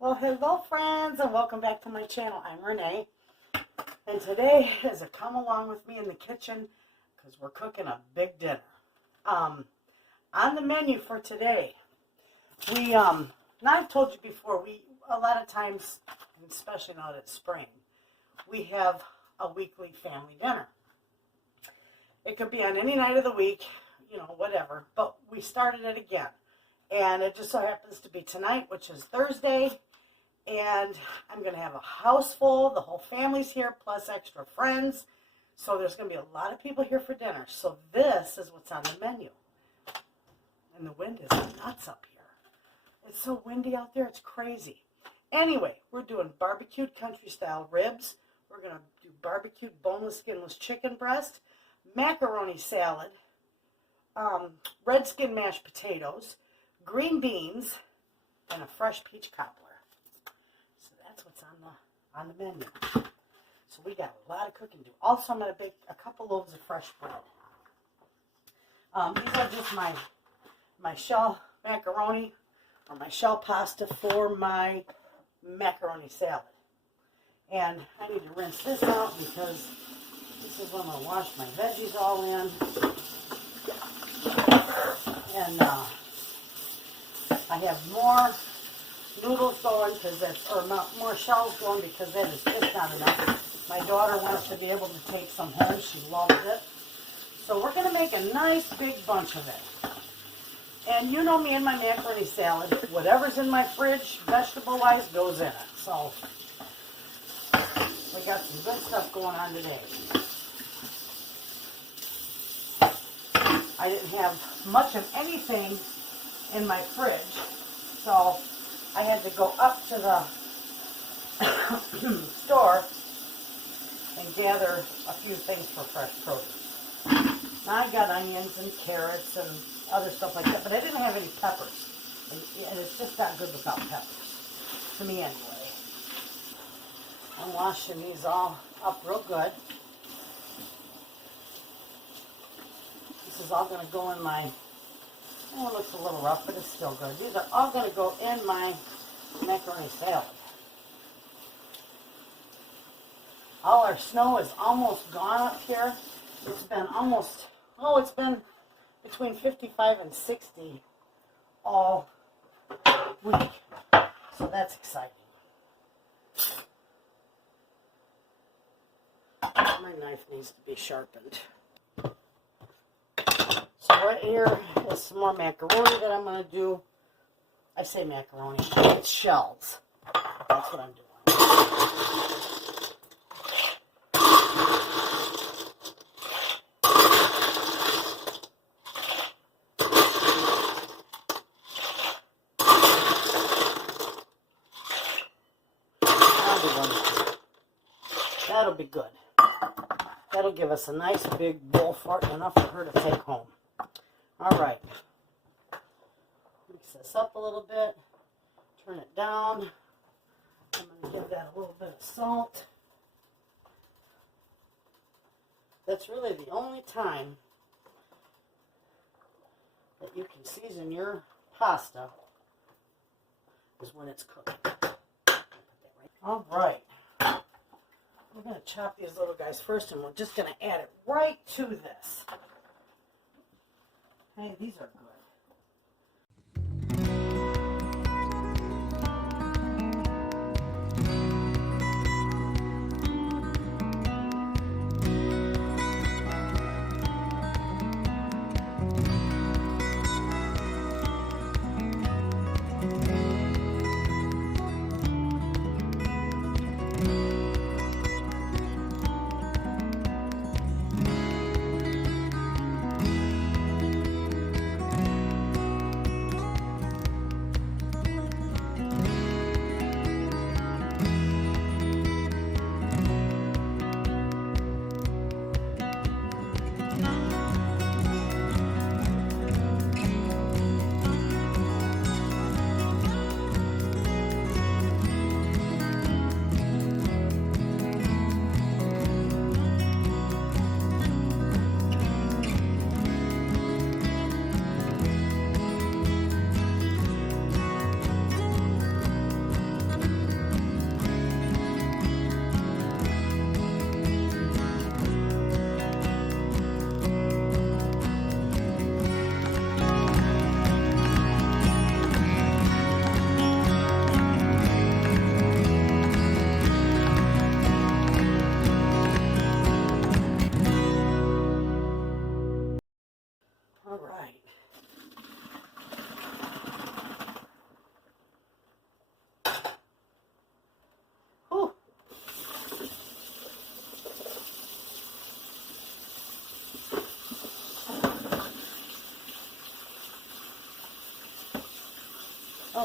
Well, hello friends, and welcome back to my channel. I'm Renee, and today is a come along with me in the kitchen because we're cooking a big dinner. On the menu for today, now I've told you before, a lot of times, especially now that it's spring, we have a weekly family dinner. It could be on any night of the week, whatever, but we started it again. And it just so happens to be tonight, which is Thursday, and I'm going to have a house full. The whole family's here, plus extra friends. So there's going to be a lot of people here for dinner. So this is what's on the menu. And the wind is nuts up here. It's so windy out there, it's crazy. Anyway, we're doing barbecued country-style ribs. We're going to do barbecued boneless, skinless chicken breast, macaroni salad, red skin mashed potatoes, green beans, and a fresh peach cobbler. So that's what's on the menu. So we got a lot of cooking to do. Also, I'm going to bake a couple loaves of fresh bread. These are just my shell macaroni or my shell pasta for my macaroni salad. And I need to rinse this out because this is when I'm going to wash my veggies all in. And I have more noodles going more shells going because that is just not enough. My daughter wants to be able to take some home. She loves it. So we're going to make a nice big bunch of it. And you know me and my macaroni salad. Whatever's in my fridge, vegetable-wise, goes in it. So we got some good stuff going on today. I didn't have much of anything in my fridge, so I had to go up to the store and gather a few things for fresh produce. Now I got onions and carrots and other stuff like that, but I didn't have any peppers, and it's just not good without peppers, to me anyway. I'm washing these all up real good. This is all going to go in my, it looks a little rough, but it's still good. These are all going to go in my macaroni salad. All our snow is almost gone up here. It's been it's been between 55 and 60 all week. So that's exciting. My knife needs to be sharpened. So right here is some more macaroni that I'm going to do. I say macaroni, it's shells. That's what I'm doing. That'll be good. That'll give us a nice big bowl for it, enough for her to take home. All right. Mix this up a little bit. Turn it down. I'm going to give that a little bit of salt. That's really the only time that you can season your pasta is when it's cooked. All right. We're going to chop these little guys first, and we're just going to add it right to this. Hey, these are good.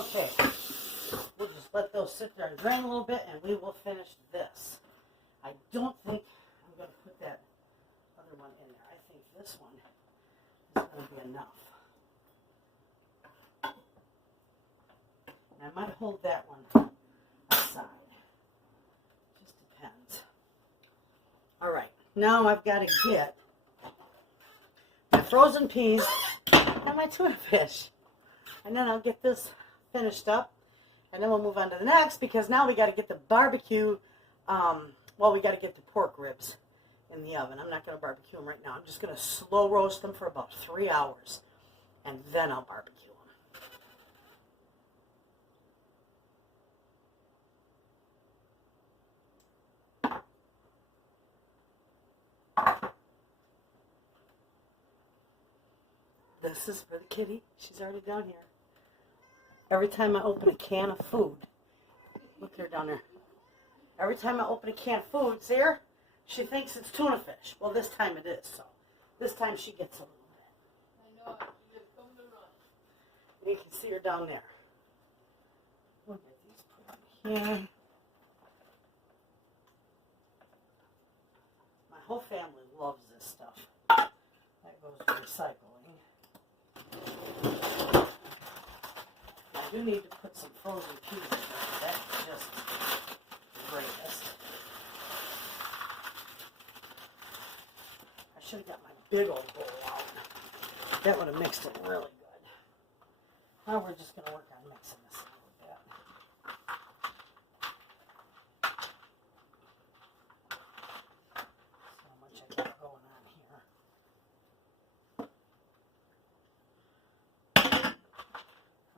Okay, we'll just let those sit there and drain a little bit, and we will finish this. I don't think I'm going to put that other one in there. I think this one is going to be enough. And I might hold that one aside. Just depends. All right, now I've got to get my frozen peas and my tuna fish. And then I'll get this finished up. And then we'll move on to the next, because now we got to get the barbecue, we got to get the pork ribs in the oven. I'm not going to barbecue them right now. I'm just going to slow roast them for about 3 hours, and then I'll barbecue them. This is for the kitty. She's already down here. Every time I open a can of food, look at her down there. Every time I open a can of food, see her? She thinks it's tuna fish. Well, this time it is, so this time she gets a little bit. I know, she just come to run. And you can see her down there. We'll get these put in here. My whole family loves this stuff. That goes to recycling. I do need to put some frozen peas in there. That's just the greatest. I should have got my big old bowl out. That would have mixed it really good. Now we're just going to work on mixing this a little bit. See how much I got going on here.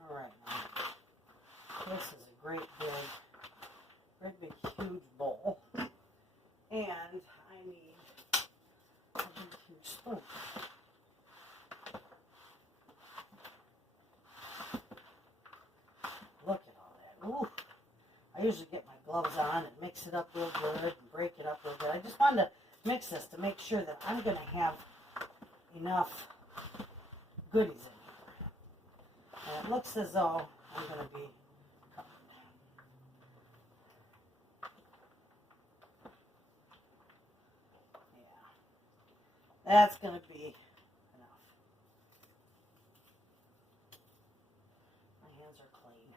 All right, now this is a great big huge bowl, and I need a big huge spoon. Look at all that. Ooh. I usually get my gloves on and mix it up real good and break it up real good. I just wanted to mix this to make sure that I'm going to have enough goodies in here. And it looks as though I'm going to be covered. Yeah. That's going to be enough. My hands are clean.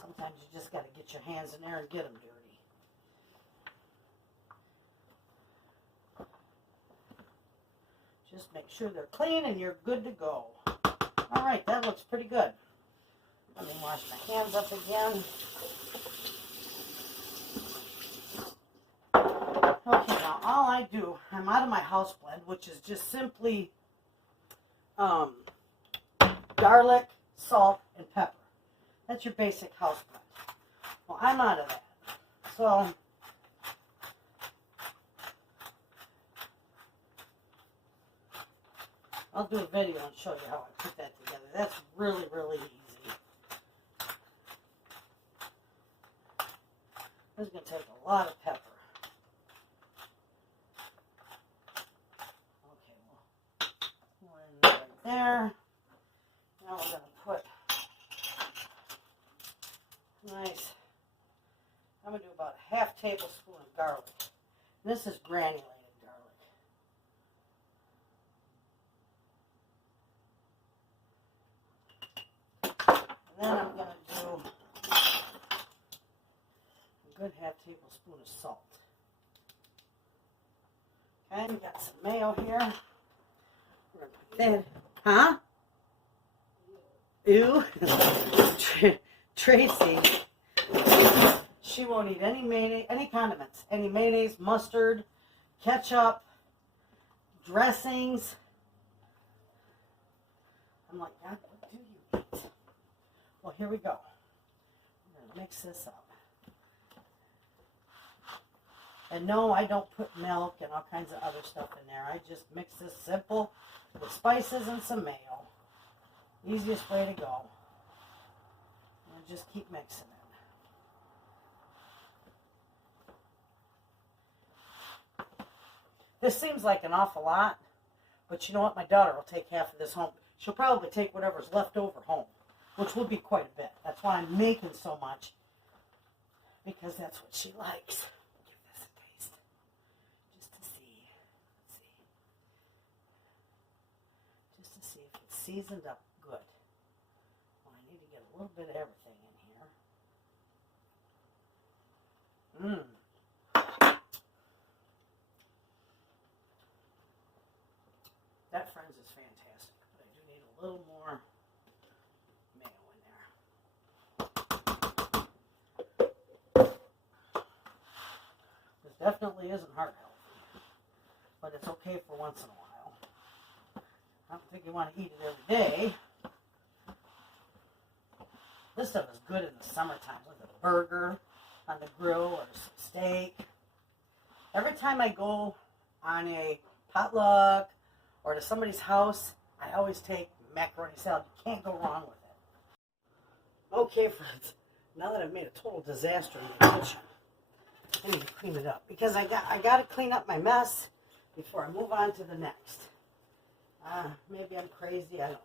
Sometimes you just got to get your hands in there and get them dirty. Just make sure they're clean and you're good to go. All right, that looks pretty good. Let me wash my hands up again. Okay, now all I do, I'm out of my house blend, which is just simply garlic, salt, and pepper. That's your basic house blend. Well, I'm out of that. So I'll do a video and show you how I put that together. That's really, really easy. This is going to take a lot of pepper. Okay, well, we're in right there. Now we're going to put I'm going to do about a half tablespoon of garlic. And this is granulated garlic. And then I'm going to do a good half tablespoon of salt. Okay, we got some mayo here. We're going to put that, huh? Ew. Tracy, she won't eat any mayonnaise, any condiments, any mayonnaise, mustard, ketchup, dressings. I'm like, God, what do you eat? Well, here we go. I'm going to mix this up. And no, I don't put milk and all kinds of other stuff in there. I just mix this simple with spices and some mayo. Easiest way to go. And just keep mixing it. This seems like an awful lot, but you know what? My daughter will take half of this home. she'll probably take whatever's left over home, which will be quite a bit. That's why I'm making so much, because that's what she likes. Give this a taste, just to see. Let's see. Just to see if it's seasoned up good. Well, I need to get a little bit of everything in here. That, friends, is fantastic, but I do need a little more mayo in there. This definitely isn't heart healthy, but it's okay for once in a while. I don't think you want to eat it every day. This stuff is good in the summertime with a burger on the grill or some steak. Every time I go on a potluck or to somebody's house, I always take macaroni salad. You can't go wrong with it. Okay, friends, now that I've made a total disaster in the kitchen, I need to clean it up, because I got to clean up my mess before I move on to the next. Maybe I'm crazy, I don't know.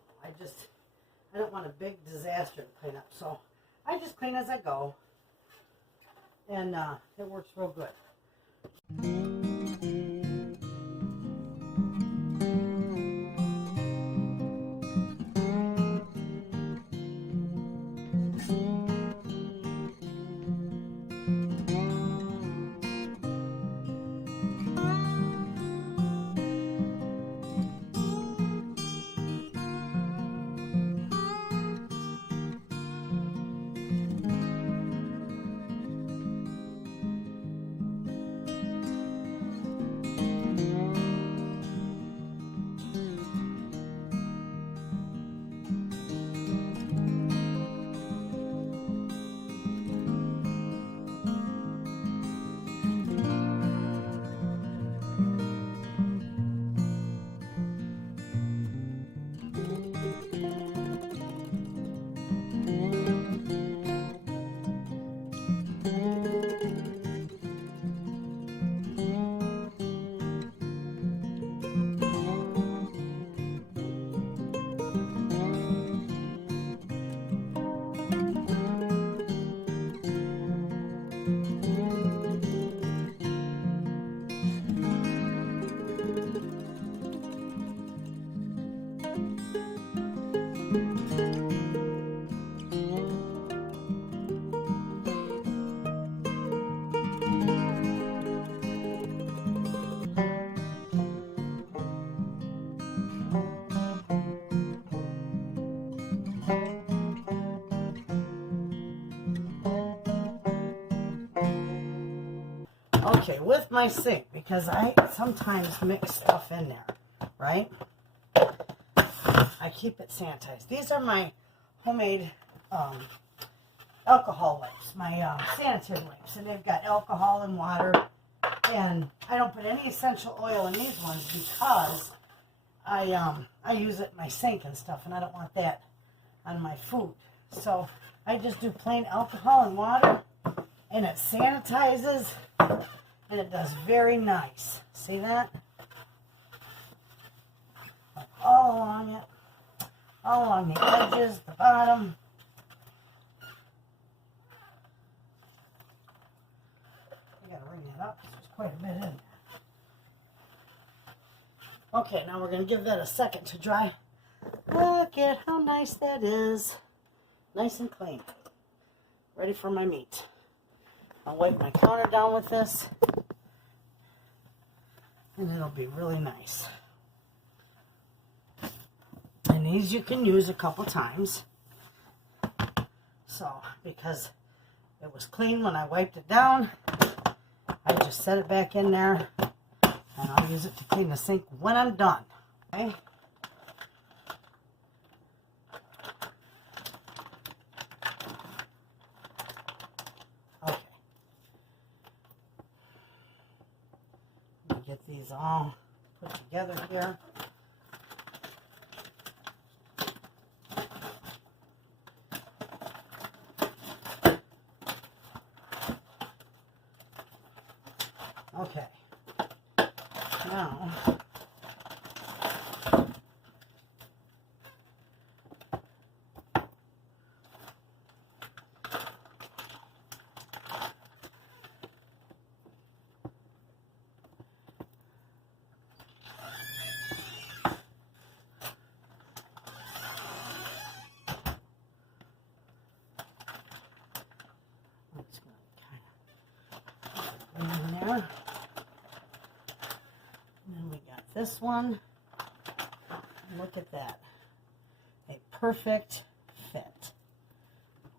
I don't want a big disaster to clean up, so I just clean as I go, and it works real good. Okay, with my sink, because I sometimes mix stuff in there, right? I keep it sanitized. These are my homemade alcohol wipes, my sanitary wipes, and they've got alcohol and water, and I don't put any essential oil in these ones because I use it in my sink and stuff, and I don't want that on my food. So I just do plain alcohol and water, and it sanitizes, and it does very nice. See that? Like all along it, all along the edges, the bottom. I gotta ring that up because there's quite a bit in there. Okay, now we're gonna give that a second to dry. Look at how nice that is. Nice and clean. Ready for my meat. I'll wipe my counter down with this, and it'll be really nice. And these you can use a couple times. So, because it was clean when I wiped it down, I just set it back in there, and I'll use it to clean the sink when I'm done. Okay? Get these all put together here. Okay. Now, this one, look at that. A perfect fit.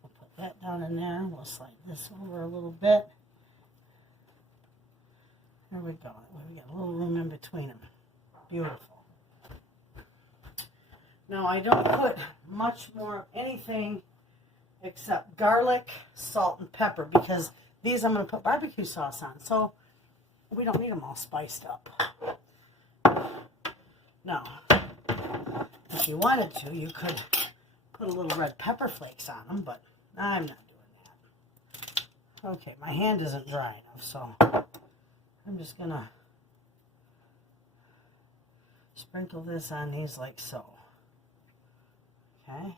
We'll put that down in there. We'll slide this over a little bit. There we go. We got a little room in between them. Beautiful. Now I don't put much more of anything except garlic, salt, and pepper because these I'm going to put barbecue sauce on. So we don't need them all spiced up. Now, if you wanted to, you could put a little red pepper flakes on them, but I'm not doing that. Okay, my hand isn't dry enough, so I'm just going to sprinkle this on these like so. Okay.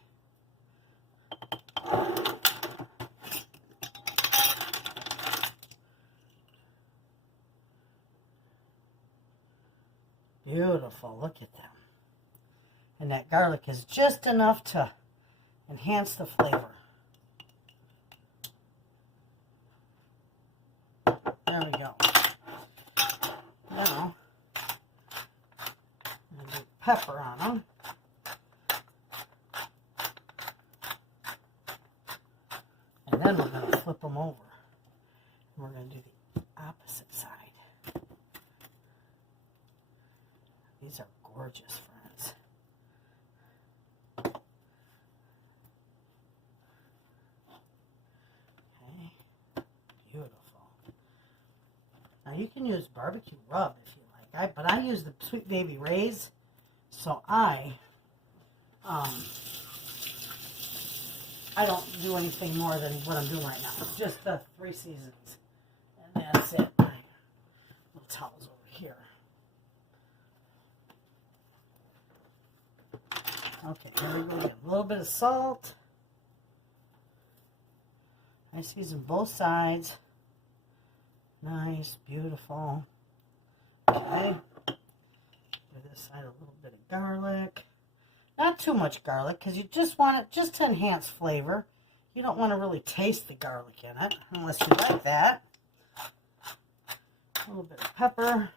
Beautiful, look at them. And that garlic is just enough to enhance the flavor. There we go. Now, I'm going to do pepper on them. And then we're going to flip them over. And we're going to do the opposite side. These are gorgeous, friends. Okay, beautiful. Now you can use barbecue rub if you like, but I use the Sweet Baby Ray's, so I don't do anything more than what I'm doing right now. It's just the 3 seasons, and that's it. My little towels over here. Okay, here we go again. A little bit of salt. I season both sides. Nice, beautiful. Okay. Give this side a little bit of garlic. Not too much garlic, because you just want it just to enhance flavor. You don't want to really taste the garlic in it, unless you like that. A little bit of pepper.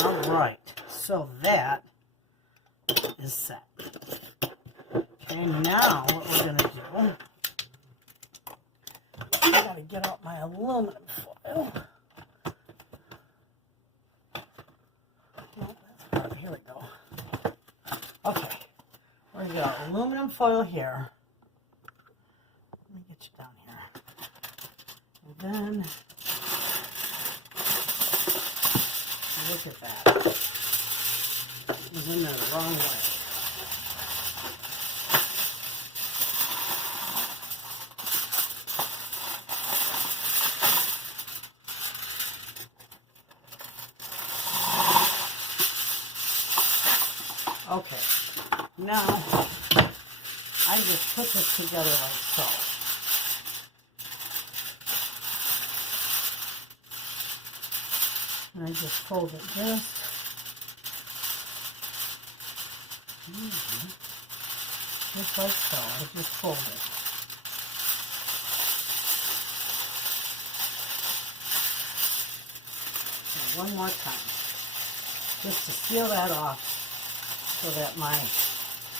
Alright, so that is set. Okay, now what we're going to do, I got to get out my aluminum foil. Here we go. Okay, we're going to get our aluminum foil here. Let me get you down here. And then, look at that. It was in there the wrong way. Okay, now I just put this together like so. And I just fold it just. Just like so. I just fold it. And one more time. Just to seal that off so that my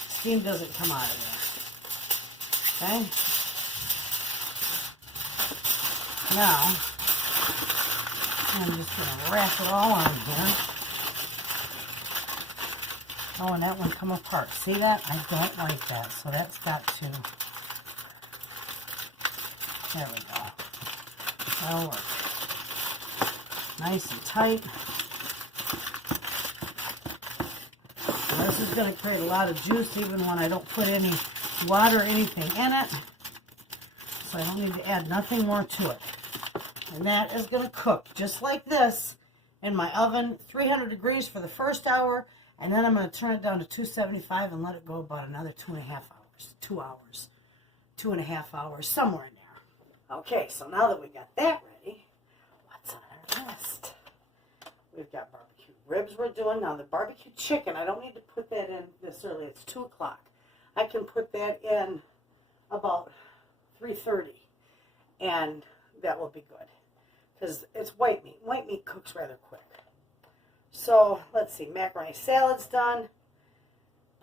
steam doesn't come out of there. Okay? Now, I'm just going to wrap it all on here. Oh, and that one come apart. See that? I don't like that. So that's got to... There we go. That'll work. Nice and tight. Now this is going to create a lot of juice even when I don't put any water or anything in it. So I don't need to add nothing more to it. And that is going to cook just like this in my oven, 300 degrees for the first hour, and then I'm going to turn it down to 275 and let it go about another 2.5 hours, 2 hours, 2.5 hours, somewhere in there. Okay, so now that we got that ready, what's on our list? We've got barbecue ribs we're doing. Now the barbecue chicken, I don't need to put that in this early. It's 2 o'clock. I can put that in about 3:30. and that will be good because it's white meat. White meat cooks rather quick. So let's see, macaroni salad's done.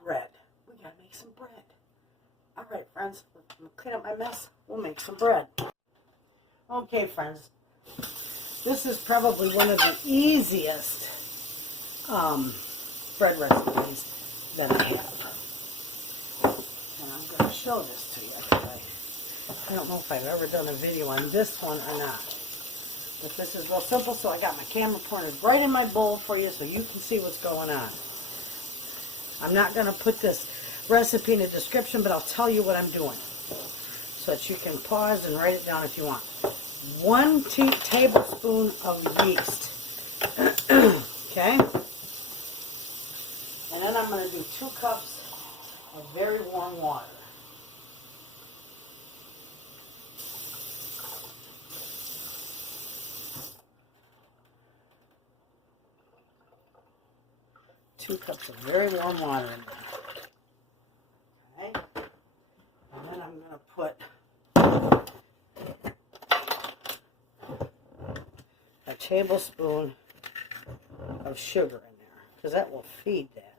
Bread. We gotta make some bread. All right, friends, I'm gonna clean up my mess. We'll make some bread. Okay, friends, this is probably one of the easiest bread recipes that I have. And I'm going to show this to you. I don't know if I've ever done a video on this one or not. But this is real simple, so I got my camera pointed right in my bowl for you so you can see what's going on. I'm not going to put this recipe in the description, but I'll tell you what I'm doing so that you can pause and write it down if you want. 1 tablespoon of yeast. Okay? And then I'm going to do 2 cups of very warm water. Two cups of very warm water in there. Okay? And then I'm going to put a tablespoon of sugar in there, because that will feed that.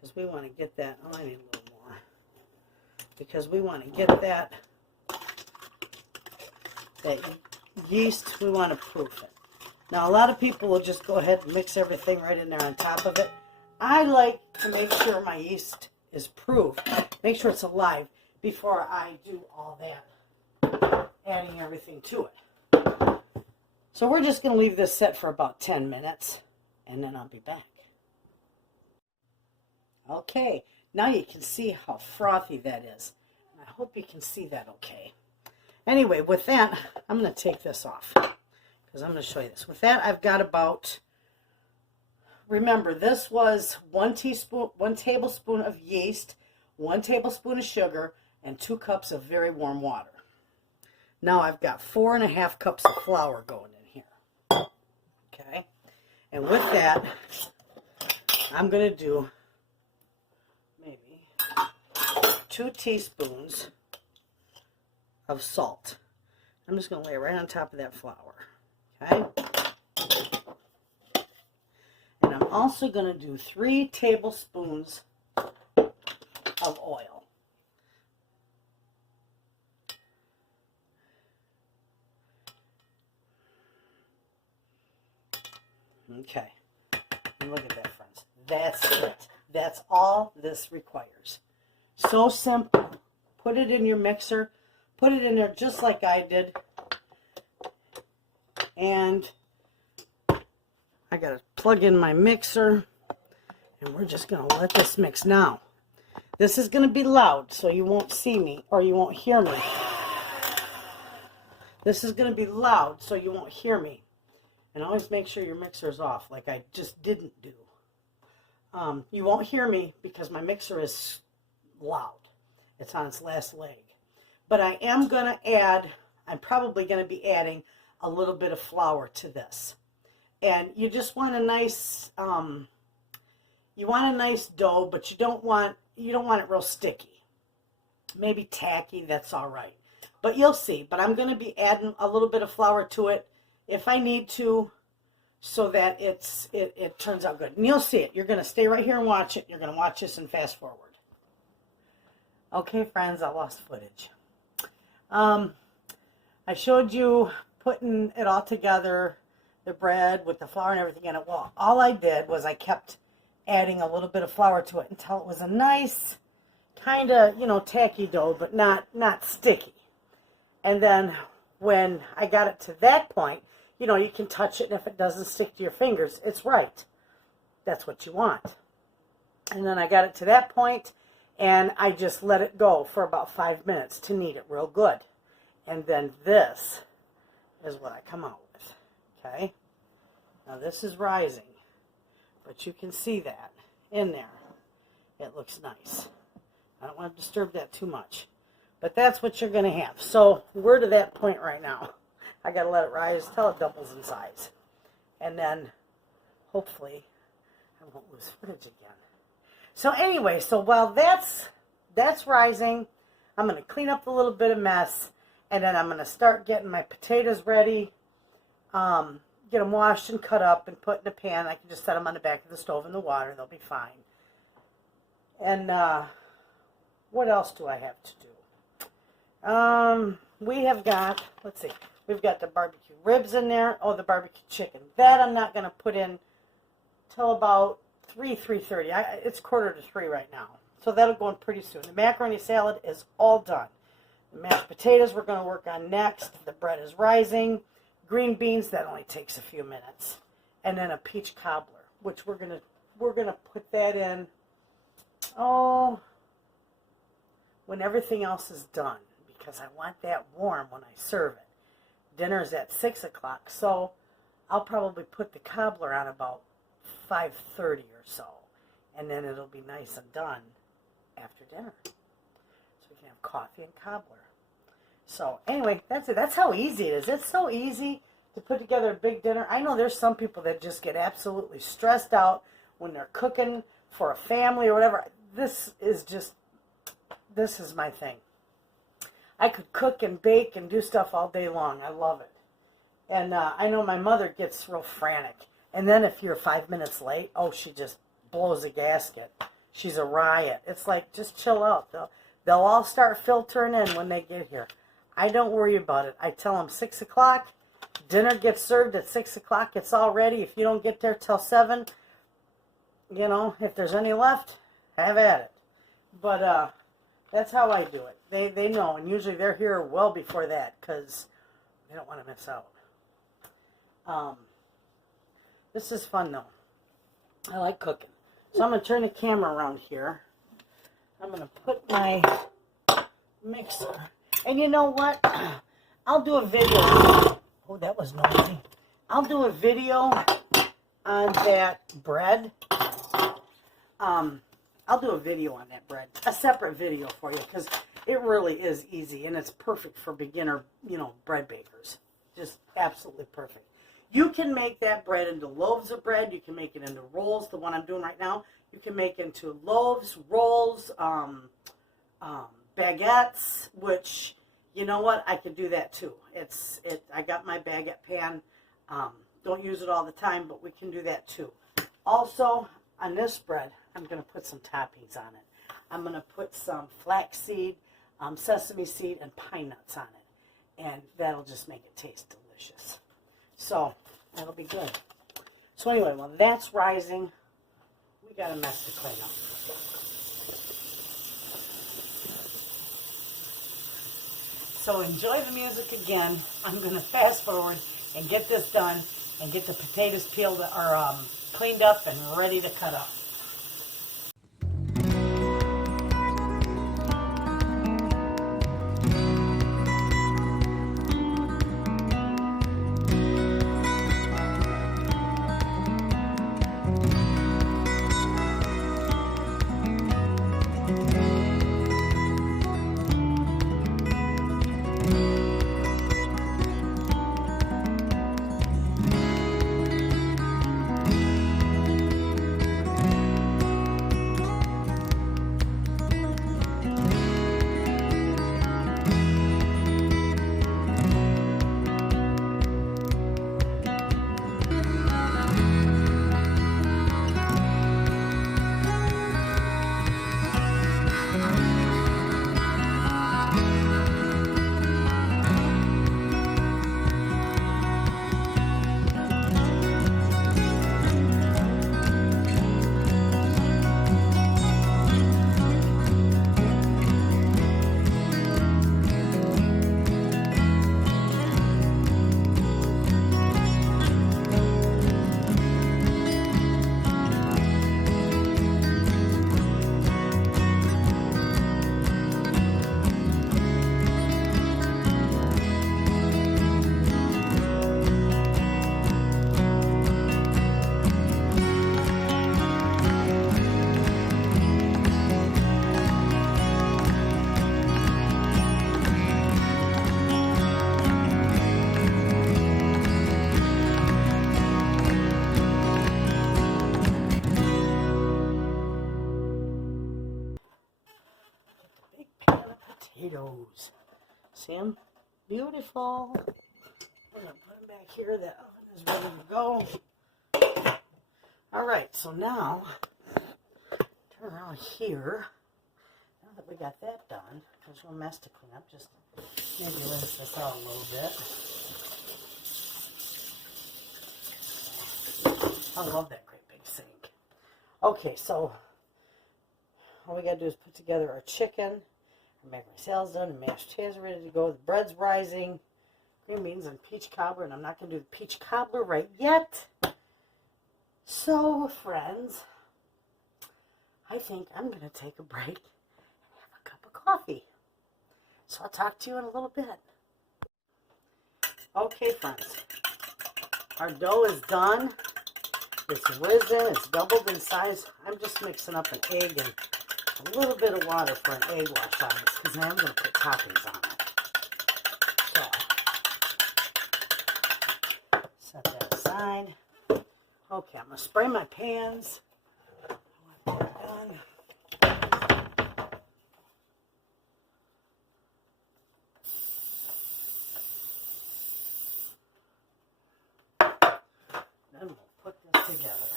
Because we want to get that, oh, I need a little more. Because we want to get that yeast, we want to proof it. Now, a lot of people will just go ahead and mix everything right in there on top of it. I like to make sure my yeast is proof, make sure it's alive before I do all that, adding everything to it. So we're just going to leave this set for about 10 minutes, and then I'll be back. Okay, now you can see how frothy that is. I hope you can see that okay. Anyway, with that, I'm going to take this off, because I'm going to show you this. With that, I've got about, remember, this was 1 tablespoon of yeast, 1 tablespoon of sugar, and 2 cups of very warm water. Now I've got 4.5 cups of flour going in here. Okay? And with that, I'm going to do maybe 2 teaspoons of salt. I'm just going to lay it right on top of that flour. Okay? And I'm also going to do 3 tablespoons of oil. Okay. And look at that, friends. That's it. That's all this requires. So simple. Put it in your mixer. Put it in there just like I did. And I got to plug in my mixer, and we're just going to let this mix. Now, this is going to be loud, so you won't see me, or you won't hear me. This is going to be loud, so you won't hear me. And always make sure your mixer is off, like I just didn't do. You won't hear me because my mixer is loud. It's on its last leg. But I am going to add, I'm probably going to be adding a little bit of flour to this. And you just want a nice, dough, but you don't want it real sticky. Maybe tacky, that's all right. But you'll see. But I'm going to be adding a little bit of flour to it if I need to, so that it turns out good. And you'll see it. You're going to stay right here and watch it. You're going to watch this and fast forward. Okay, friends, I lost footage. I showed you putting it all together, the bread with the flour and everything in it. Well, all I did was I kept adding a little bit of flour to it until it was a nice kind of, tacky dough, but not sticky. And then when I got it to that point, you can touch it, and if it doesn't stick to your fingers, it's right. That's what you want. And then I got it to that point, and I just let it go for about 5 minutes to knead it real good. And then this is what I come out with. Okay? Now this is rising, but you can see that in there. It looks nice. I don't want to disturb that too much. But that's what you're going to have. So we're to that point right now. I got to let it rise till it doubles in size. And then hopefully I won't lose footage again. So anyway, so while that's rising, I'm going to clean up a little bit of mess. And then I'm going to start getting my potatoes ready. Get them washed and cut up and put in a pan. I can just set them on the back of the stove in the water. They'll be fine. And what else do I have to do? We have got, let's see, we've got the barbecue ribs in there. Oh, the barbecue chicken. That I'm not going to put in till about 3:30. It's 2:45 right now. So that'll go in pretty soon. The macaroni salad is all done. The mashed potatoes we're going to work on next. The bread is rising. Green beans, that only takes a few minutes. And then a peach cobbler, which we're gonna put that in, when everything else is done, because I want that warm when I serve it. Dinner's at 6 o'clock, so I'll probably put the cobbler on about 5:30 or so, and then it'll be nice and done after dinner. So we can have coffee and cobbler. So anyway, that's it. That's how easy it is. It's so easy to put together a big dinner. I know there's some people that just get absolutely stressed out when they're cooking for a family or whatever. This is my thing. I could cook and bake and do stuff all day long. I love it. And I know my mother gets real frantic. And then if you're 5 minutes late, she just blows a gasket. She's a riot. It's like, just chill out. They'll all start filtering in when they get here. I don't worry about it. I tell them 6 o'clock. Dinner gets served at 6 o'clock. It's all ready. If you don't get there till 7, if there's any left, have at it. But that's how I do it. They know, and usually they're here well before that because they don't want to miss out. This is fun, though. I like cooking. So I'm going to turn the camera around here. I'm going to put my mixer. And you know what? I'll do a video. Oh, that was noisy. I'll do a video on that bread. I'll do a video on that bread. A separate video for you because it really is easy and it's perfect for beginner, bread bakers. Just absolutely perfect. You can make that bread into loaves of bread. You can make it into rolls. The one I'm doing right now. You can make into loaves, rolls, baguettes, which, you know what, I could do that too. I got my baguette pan. Don't use it all the time, but we can do that too. Also, on this bread, I'm going to put some toppings on it. I'm going to put some flaxseed, sesame seed, and pine nuts on it. And that'll just make it taste delicious. So, that'll be good. So anyway, while that's rising, we got a mess to clean up. So enjoy the music again. I'm going to fast forward and get this done and get the potatoes peeled or cleaned up and ready to cut up. Potatoes. See them? Beautiful. We're going to put them back here. The oven is ready to go. All right, so now, turn around here. Now that we got that done, there's no mess to clean up. Just maybe rinse this out a little bit. I love that great big sink. Okay, so all we got to do is put together our chicken. Our macaroni salad's done. The mashed potatoes are ready to go. The bread's rising. Green beans and peach cobbler. And I'm not going to do the peach cobbler right yet. So, friends, I think I'm going to take a break and have a cup of coffee. So I'll talk to you in a little bit. Okay, friends. Our dough is done. It's risen. It's doubled in size. I'm just mixing up an egg and a little bit of water for an egg wash on this because I'm going to put toppings on it. So, set that aside. Okay, I'm going to spray my pans. I want that done. Then we'll put this together.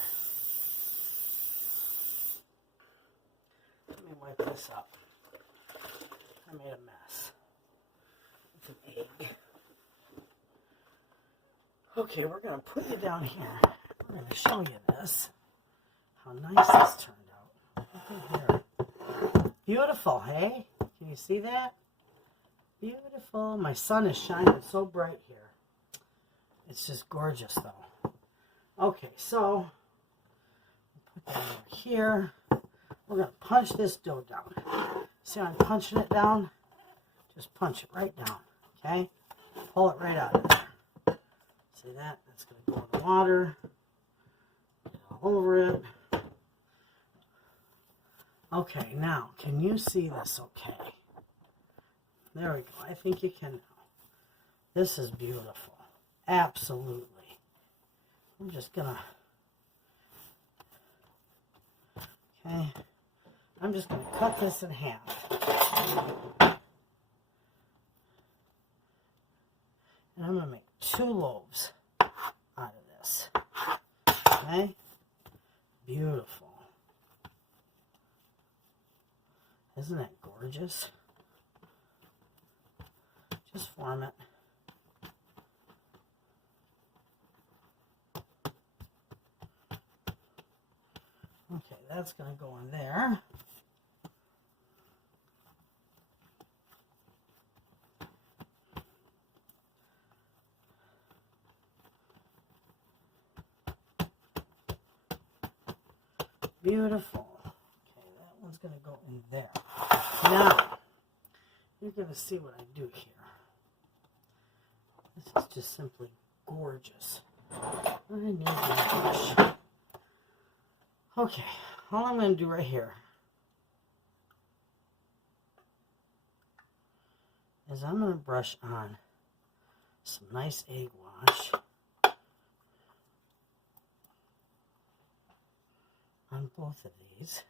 Let me wipe this up. I made a mess. It's an egg. Okay, we're going to put you down here. I'm going to show you this. How nice this turned out. Look at here. Beautiful, hey? Can you see that? Beautiful. My sun is shining so bright here. It's just gorgeous, though. Okay, so put that over here. We're going to punch this dough down. See how I'm punching it down? Just punch it right down, okay? Pull it right out of there. See that? That's going to go in the water. Get all over it. Okay, now, can you see this okay? There we go. I think you can now. This is beautiful. Absolutely. I'm just going to... Okay. I'm just going to cut this in half. And I'm going to make 2 loaves out of this. Okay? Beautiful. Isn't that gorgeous? Just form it. Okay, that's going to go in there. Beautiful. Okay, that one's going to go in there. Now, you're going to see what I do here. This is just simply gorgeous. I need my brush. Okay, all I'm going to do right here is I'm going to brush on some nice egg wash on both of these.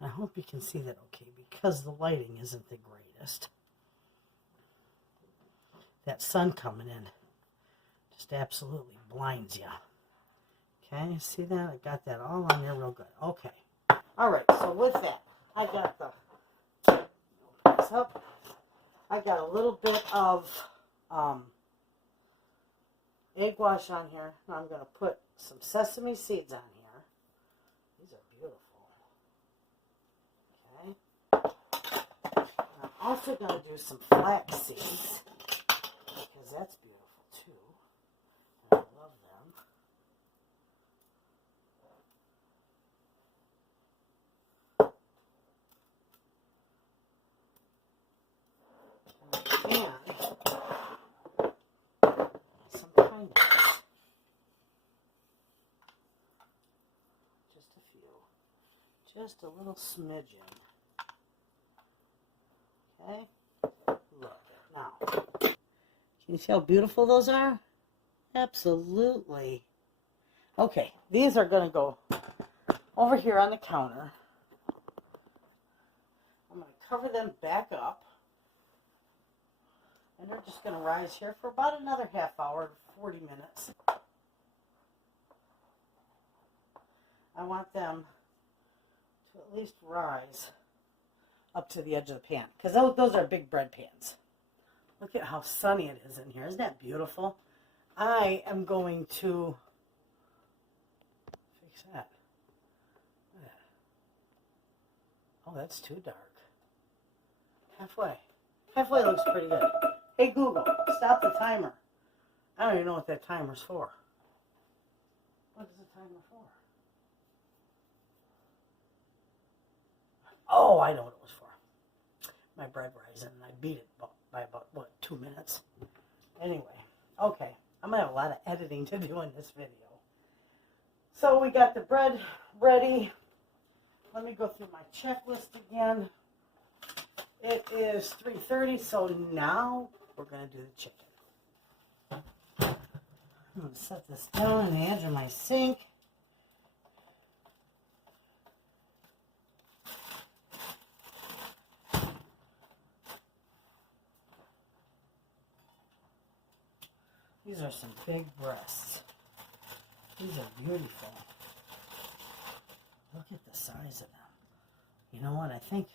And I hope you can see that okay because the lighting isn't the greatest. That sun coming in just absolutely blinds you. Okay, see that? I got that all on there real good. Okay. All right, so with that, I got the, this up. I got a little bit of egg wash on here. Now I'm going to put some sesame seeds on here. These are beautiful. Okay. I'm also going to do some flax seeds because that's beautiful too. I love them. And some pine nuts. Just a few. Just a little smidgen. Okay? Look. Now, can you see how beautiful those are? Absolutely. Okay, these are going to go over here on the counter. I'm going to cover them back up. And they're just going to rise here for about another half hour, 40 minutes. I want them to at least rise up to the edge of the pan, because those are big bread pans. Look at how sunny it is in here. Isn't that beautiful? I am going to fix that. Oh, that's too dark. Halfway. Halfway looks pretty good. Hey, Google, stop the timer. I don't even know what that timer's for. What is the timer for? Oh, I know what it was for. My bread rising, and I beat it by about, what, 2 minutes? Anyway, okay. I'm going to have a lot of editing to do in this video. So we got the bread ready. Let me go through my checklist again. It is 3:30, so now we're going to do the chicken. I'm going to set this down on the edge of my sink. These are some big breasts. These are beautiful. Look at the size of them. You know what? I think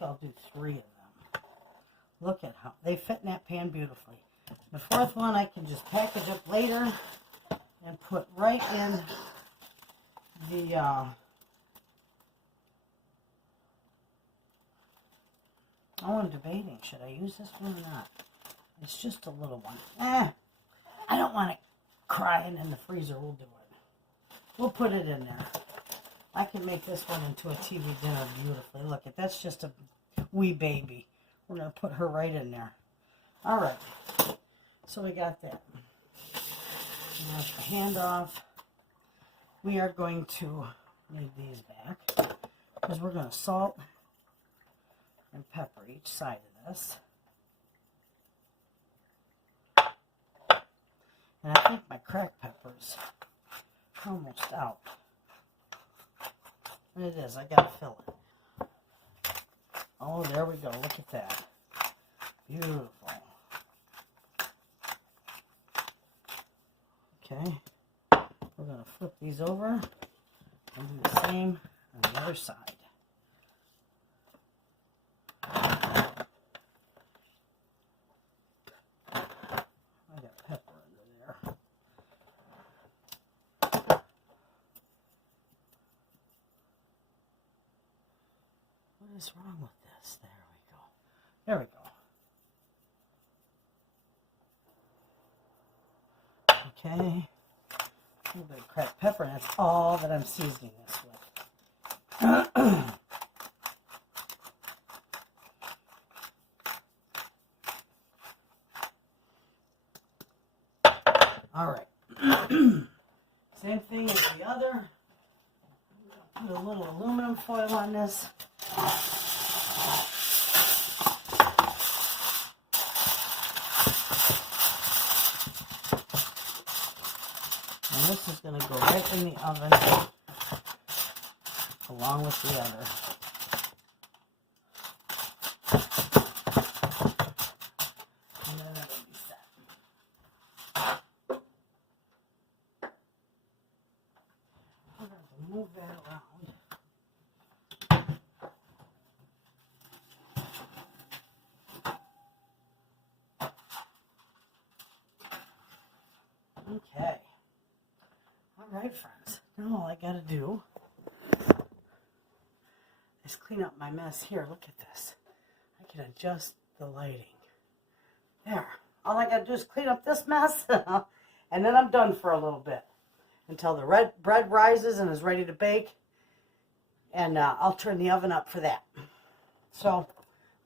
I'll do 3 of them. Look at how they fit in that pan beautifully. The 4th one I can just package up later and put right in the I'm debating, should I use this one or not? It's just a little one. I don't want it crying in the freezer. We'll do it. We'll put it in there. I can make this one into a TV dinner beautifully. Look, that's just a wee baby. We're going to put her right in there. All right. So we got that. Wash the hand off. We are going to move these back because we're going to salt and pepper each side of this. And I think my cracked pepper's almost out. And it is. I got to fill it. Oh, there we go. Look at that. Beautiful. Okay. We're going to flip these over and do the same on the other side. I got pepper under there. What is wrong with this? There we go. There we go. Okay. A little bit of cracked pepper, and that's all that I'm seasoning this with. All right. Same thing as the other. Put a little aluminum foil on this. And this is going to go right in the oven along with the other. And then it'll be set. We're going to move that around. Okay. All right, friends. Now all I got to do is clean up my mess here. Look at this. I can adjust the lighting. There. All I got to do is clean up this mess, and then I'm done for a little bit until the red bread rises and is ready to bake, and I'll turn the oven up for that. So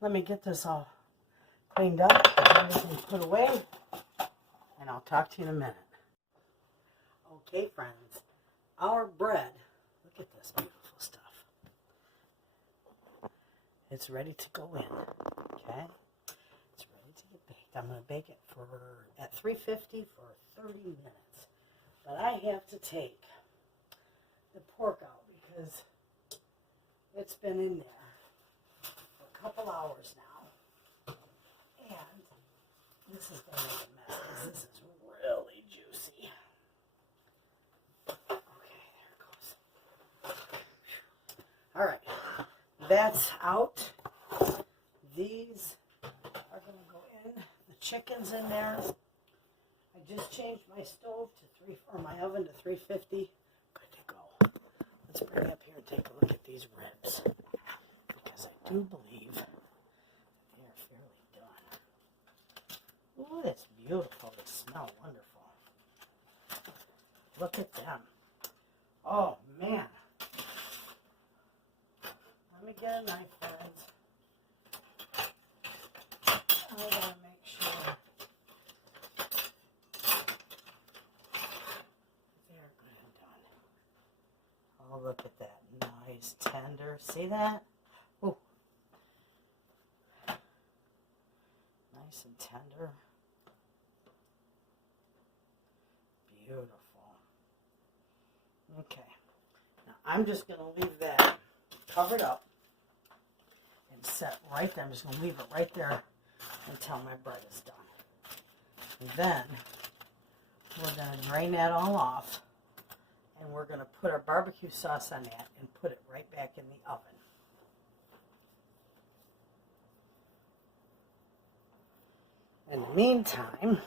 let me get this all cleaned up, everything put away, and I'll talk to you in a minute. Okay, friends, our bread, look at this beautiful stuff. It's ready to go in, okay? It's ready to get baked. I'm going to bake it at 350 for 30 minutes. But I have to take the pork out because it's been in there for a couple hours now. And this is going to make a mess because this is really juicy. Okay, there it goes. All right, that's out. These are going to go in. The chicken's in there. I just changed my stove to my oven to 350. Good to go. Let's bring it up here and take a look at these ribs because I do believe they are fairly done. Ooh, that's beautiful. They smell wonderful. Look at them. Oh man. Let me get a knife, friends. I gotta make sure they're good and done. Oh, look at that. Nice, tender. See that? Ooh. Nice and tender. Beautiful. Okay. Now, I'm just going to leave that covered up and set right there. I'm just going to leave it right there until my bread is done. And then we're going to drain that all off, and we're going to put our barbecue sauce on that and put it right back in the oven. In the meantime,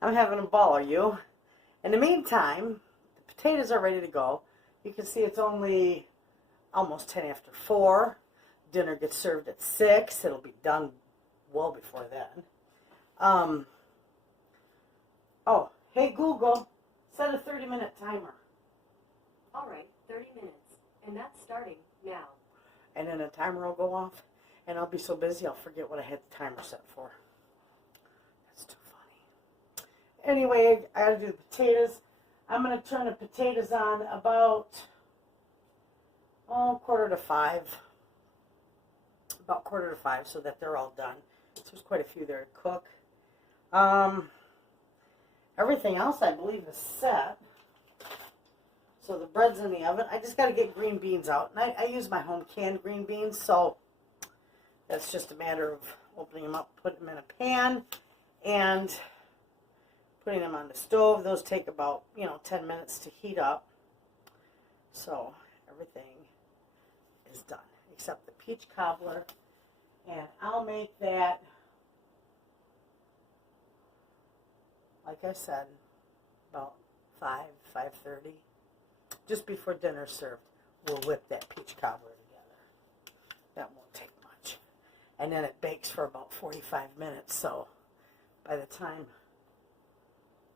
I'm having a ball, are you? In the meantime, the potatoes are ready to go. You can see it's only almost 10 after 4. Dinner gets served at 6. It'll be done well before then. Oh, hey Google, set a 30-minute timer. All right, 30 minutes. And that's starting now. And then a timer will go off, and I'll be so busy I'll forget what I had the timer set for. That's too funny. Anyway, I gotta do the potatoes. I'm gonna turn the potatoes on about 4:45. About 4:45 so that they're all done. So there's quite a few there to cook. Everything else I believe is set. So the bread's in the oven. I just got to get green beans out. And I use my home canned green beans, so that's just a matter of opening them up, putting them in a pan, and putting them on the stove. Those take about, 10 minutes to heat up. So everything is done except the peach cobbler. And I'll make that, like I said, about 5:30. Just before dinner's served, we'll whip that peach cobbler together. That won't take much. And then it bakes for about 45 minutes, so by the time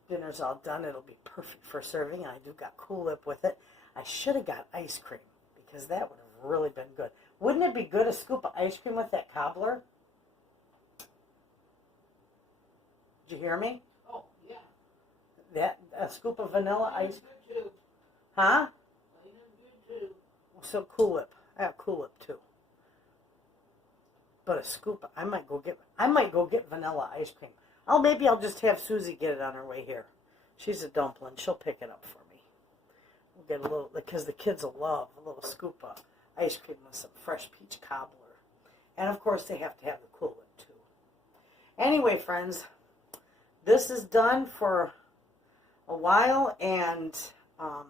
dinner's all done, it'll be perfect for serving. And I do got Cool Whip with it. I should have got ice cream because that would have really been good. Wouldn't it be good, a scoop of ice cream with that cobbler? Did you hear me? Oh, yeah. A scoop of vanilla ice cream. Good too. Huh? Good too. So Cool Whip. I have Cool Whip too. But a scoop, I might go get vanilla ice cream. Maybe I'll just have Susie get it on her way here. She's a dumpling. She'll pick it up for me. We'll get a little, because the kids will love a little scoop of ice cream with some fresh peach cobbler. And of course they have to have the Cool Whip too. Anyway, friends, this is done for a while, and I'll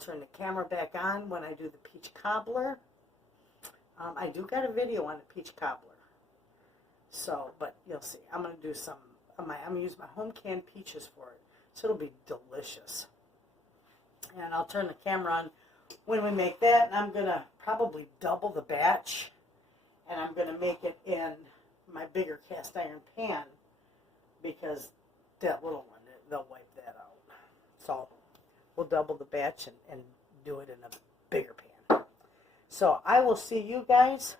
turn the camera back on when I do the peach cobbler. I do got a video on the peach cobbler. So, but you'll see. I'm going to do I'm going to use my home canned peaches for it. So it'll be delicious. And I'll turn the camera on when we make that. And I'm going to probably double the batch. And I'm going to make it in my bigger cast iron pan, because that little one, they'll wipe that out. So we'll double the batch and do it in a bigger pan. So I will see you guys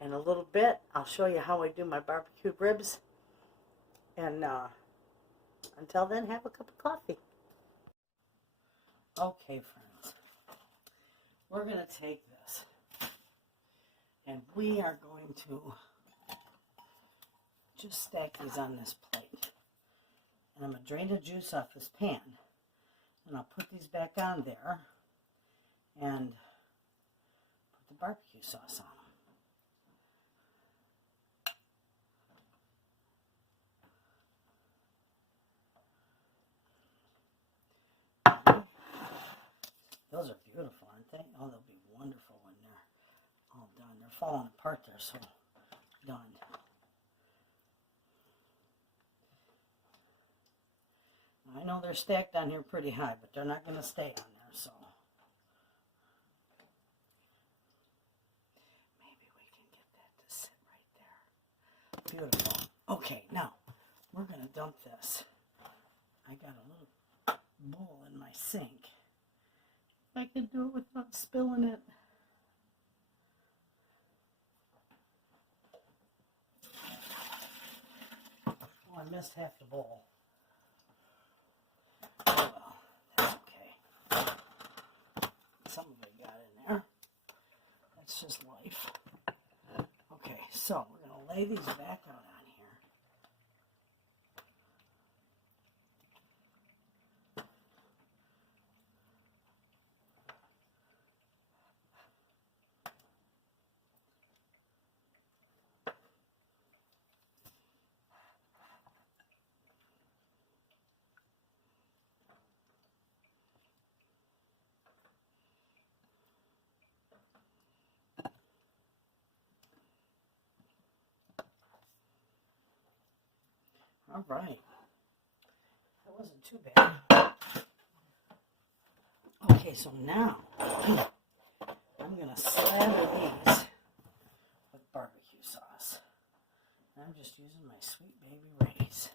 in a little bit. I'll show you how I do my barbecued ribs. And until then, have a cup of coffee. Okay, friends. We're going to take this. And we are going to just stack these on this plate. And I'm going to drain the juice off this pan. And I'll put these back on there and put the barbecue sauce on them. Those are beautiful, aren't they? Oh, they'll be wonderful when they're all done. They're falling apart there, so done. I know they're stacked on here pretty high, but they're not going to stay on there, so maybe we can get that to sit right there. Beautiful. Okay, now we're going to dump this. I got a little bowl in my sink. If I could do it without spilling it. Oh, I missed half the bowl. Oh well, that's okay. Some of it got in there. That's just life. Okay, so we're going to lay these back out on here. All right. That wasn't too bad. Okay, so now I'm going to slather these with barbecue sauce. I'm just using my Sweet Baby Ray's.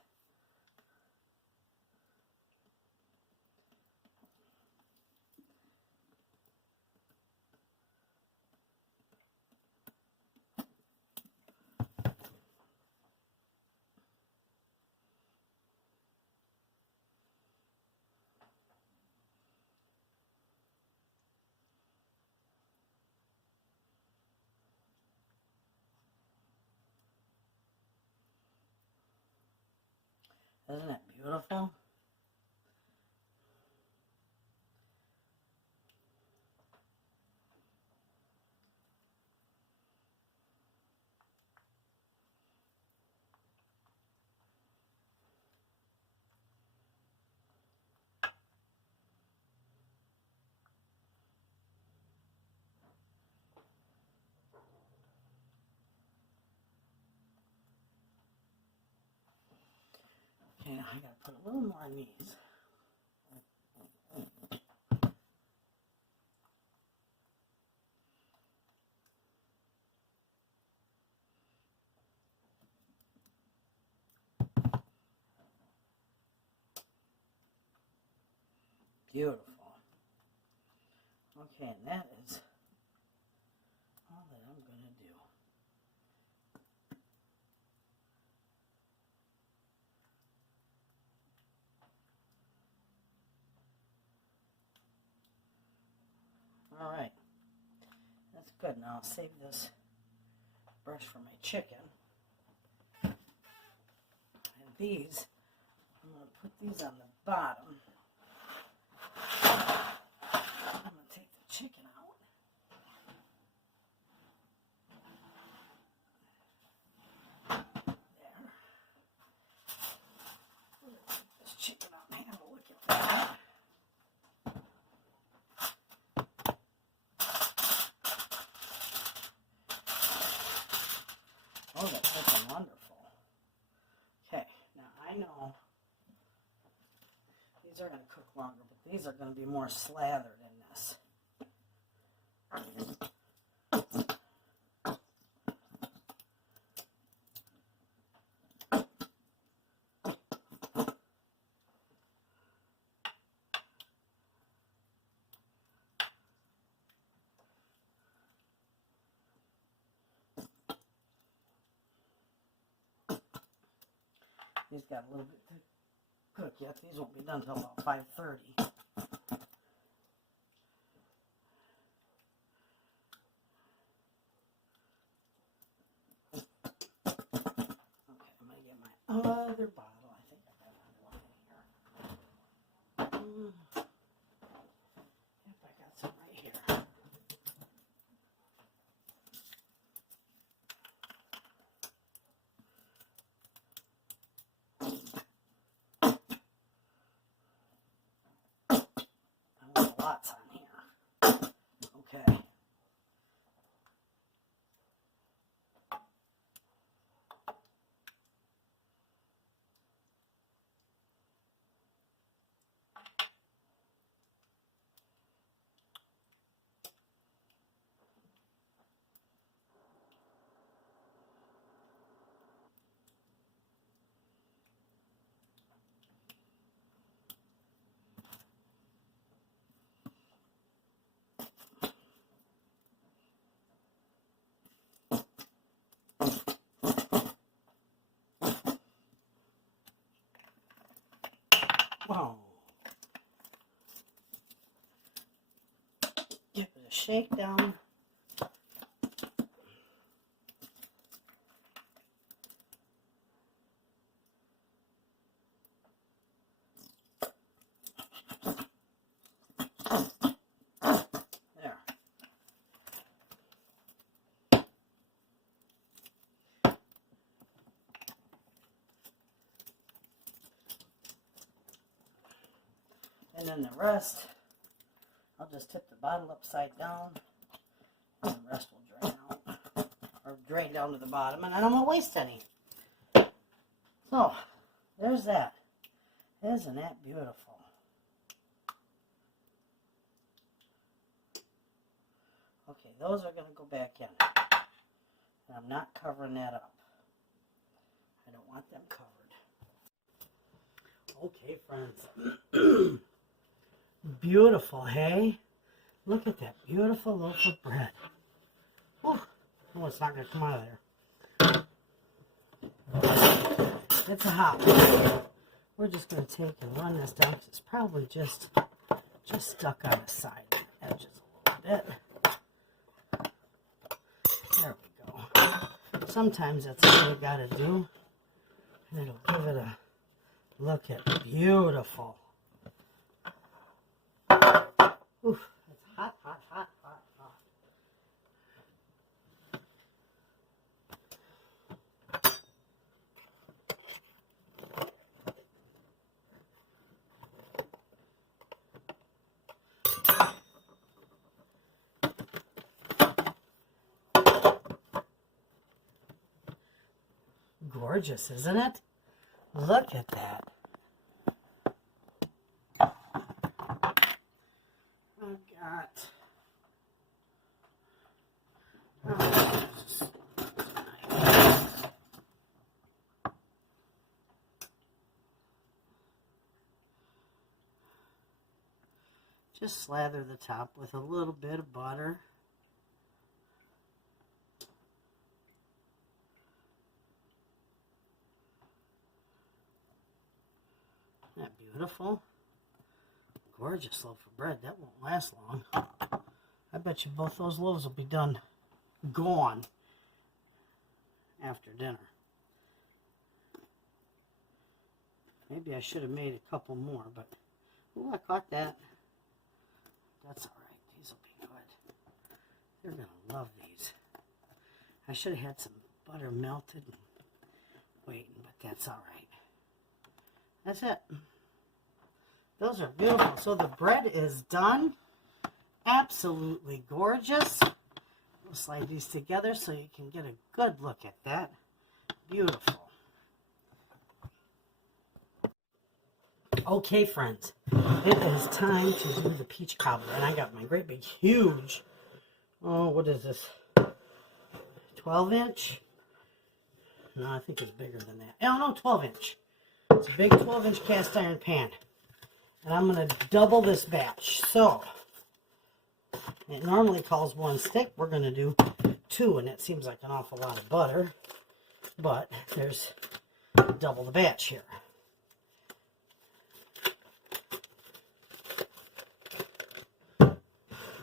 Isn't it beautiful? Okay, now I gotta put a little more on these. Beautiful. Okay, and that is all that I'm going to do. All right. That's good. Now I'll save this brush for my chicken. And these, I'm going to put these on the bottom. I'm going to take the chicken out. There. Take this chicken out and have a look at that. Oh, that's looking wonderful. Okay, now I know these are going to cook longer, but these are going to be more slathered in this. These got a little bit to cook yet. These won't be done until about 5:30. another bottle. I think I got another one here. Yep, I got some right here. Lots on here. Okay. Whoa. Give it a shake down. There. And then the rest, I'll just tip the bottle upside down, and the rest will drain out, or drain down to the bottom, and I don't want to waste any. So, there's that. Isn't that beautiful? Okay, those are going to go back in, and I'm not covering that up. I don't want them covered. Okay, friends. Beautiful, hey? Look at that beautiful loaf of bread. Whew. Oh, it's not going to come out of there. It's a hot one. We're just going to take and run this down because it's probably just stuck on the side edges a little bit. There we go. Sometimes that's all you got to do. And it'll give it a look at beautiful. Oof, it's hot, hot, hot, hot, hot. Gorgeous, isn't it? Look at that. Just slather the top with a little bit of butter. Isn't that beautiful? Gorgeous loaf of bread. That won't last long. I bet you both those loaves will be gone after dinner. Maybe I should have made a couple more, but oh, I caught that. That's all right. These will be good. They're going to love these. I should have had some butter melted and waiting, but that's all right. That's it. Those are beautiful. So the bread is done. Absolutely gorgeous. We'll slide these together so you can get a good look at that. Beautiful. Okay, friends, it is time to do the peach cobbler, and I got my great big huge, oh, what is this, 12-inch? No, I think it's bigger than that. Oh, no, 12-inch. It's a big 12-inch cast iron pan, and I'm going to double this batch. So, it normally calls one stick. We're going to do two, and it seems like an awful lot of butter, but there's double the batch here.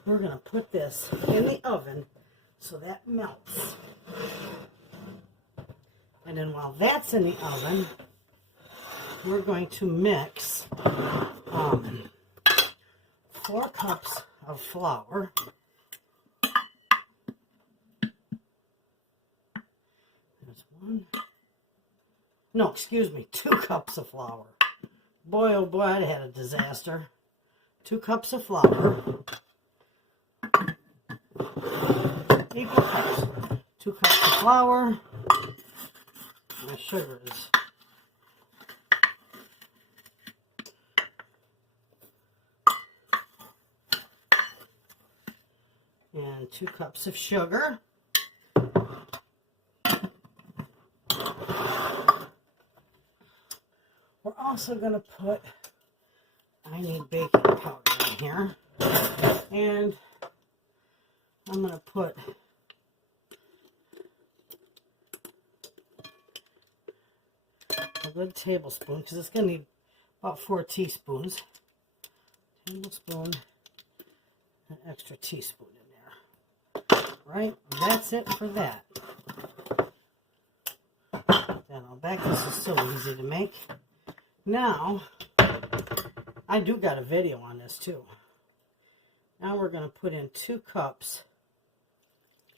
We're going to put this in the oven so that melts. And then while that's in the oven, we're going to mix 4 cups of flour. There's 1. No, excuse me, 2 cups of flour. Boy, oh boy, I had a disaster. 2 cups of flour. Equal cups. 2 cups of flour. My sugar is... And 2 cups of sugar. We're also going to put, I need baking powder in here. And I'm going to put a good tablespoon, because it's going to need about 4 teaspoons. Tablespoon, an extra teaspoon in there. Right? That's it for that. Then I'll back. This is so easy to make. Now, I do got a video on this too. Now we're going to put in 2 cups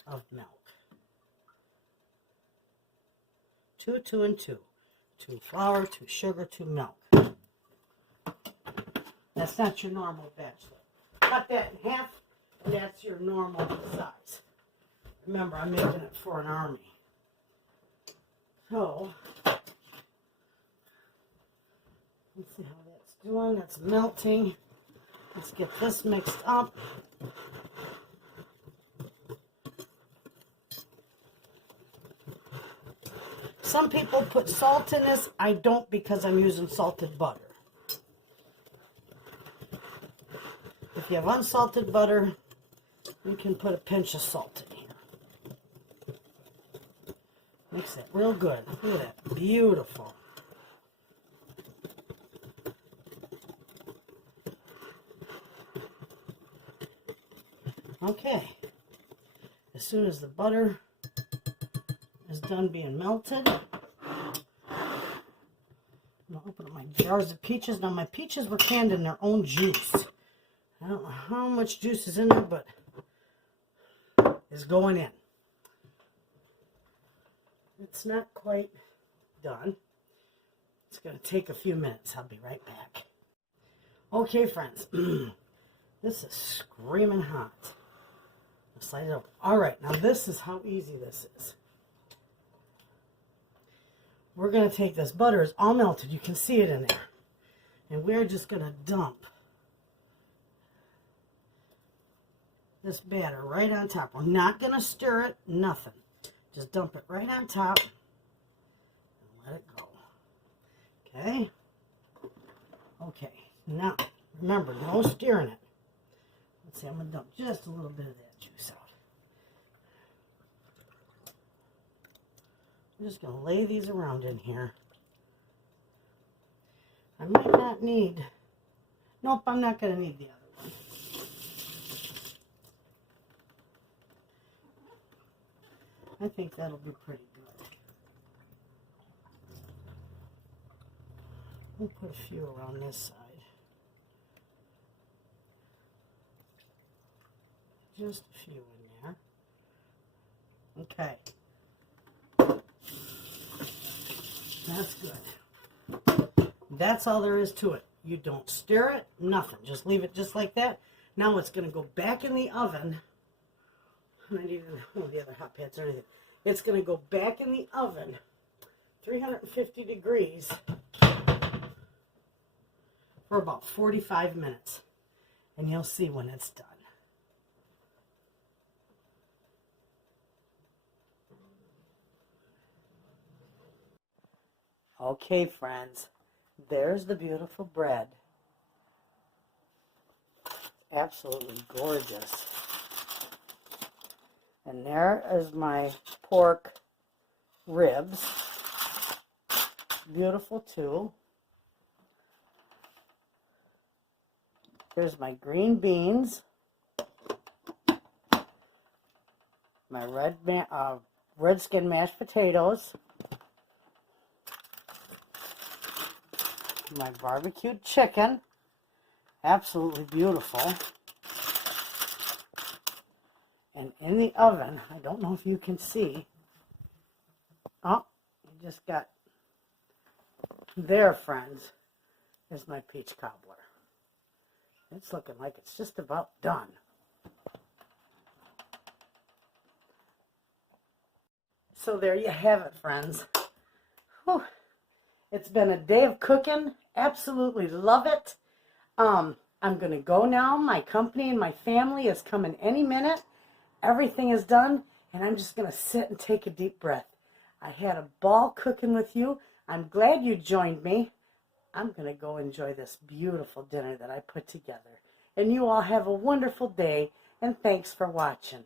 of milk. 2, 2, and 2. 2 flour, 2 sugar, 2 milk. That's not your normal batch. Cut that in half, and that's your normal size. Remember, I'm making it for an army. So, let's see how that's doing. That's melting. Let's get this mixed up. Some people put salt in this. I don't, because I'm using salted butter. If you have unsalted butter, you can put a pinch of salt in here. Mix it real good. Look at that. Beautiful. Okay. As soon as the butter is done being melted, I'm going to open up my jars of peaches. Now, my peaches were canned in their own juice. I don't know how much juice is in there, but it's going in. It's not quite done. It's going to take a few minutes. I'll be right back. Okay, friends. This is screaming hot. I'll slide it over. All right, now this is how easy this is. We're going to take this butter. It's all melted. You can see it in there. And we're just going to dump this batter right on top. We're not going to stir it, nothing. Just dump it right on top and let it go. Okay? Okay, now, remember, no stirring it. Let's see, I'm going to dump just a little bit of that juice out. I'm just going to lay these around in here. I might not need, nope, I'm not going to need the other one. I think that'll be pretty good. We'll put a few around this side. Just a few in there. Okay. That's good. That's all there is to it. You don't stir it, nothing. Just leave it just like that. Now it's going to go back in the oven. I need the other hot pads or anything. It's going to go back in the oven, 350 degrees, for about 45 minutes. And you'll see when it's done. Okay, friends, there's the beautiful bread. Absolutely gorgeous. And there is my pork ribs. Beautiful too. Here's my green beans. My red skin mashed potatoes. my barbecued chicken. Absolutely beautiful. And in the oven, I don't know if you can see. Oh, you just got there, friends, is my peach cobbler. It's looking like it's just about done. So there you have it, friends. Whew. It's been a day of cooking. Absolutely love it. I'm going to go now. My company and my family is coming any minute. Everything is done, and I'm just going to sit and take a deep breath. I had a ball cooking with you. I'm glad you joined me. I'm going to go enjoy this beautiful dinner that I put together. And you all have a wonderful day, and thanks for watching.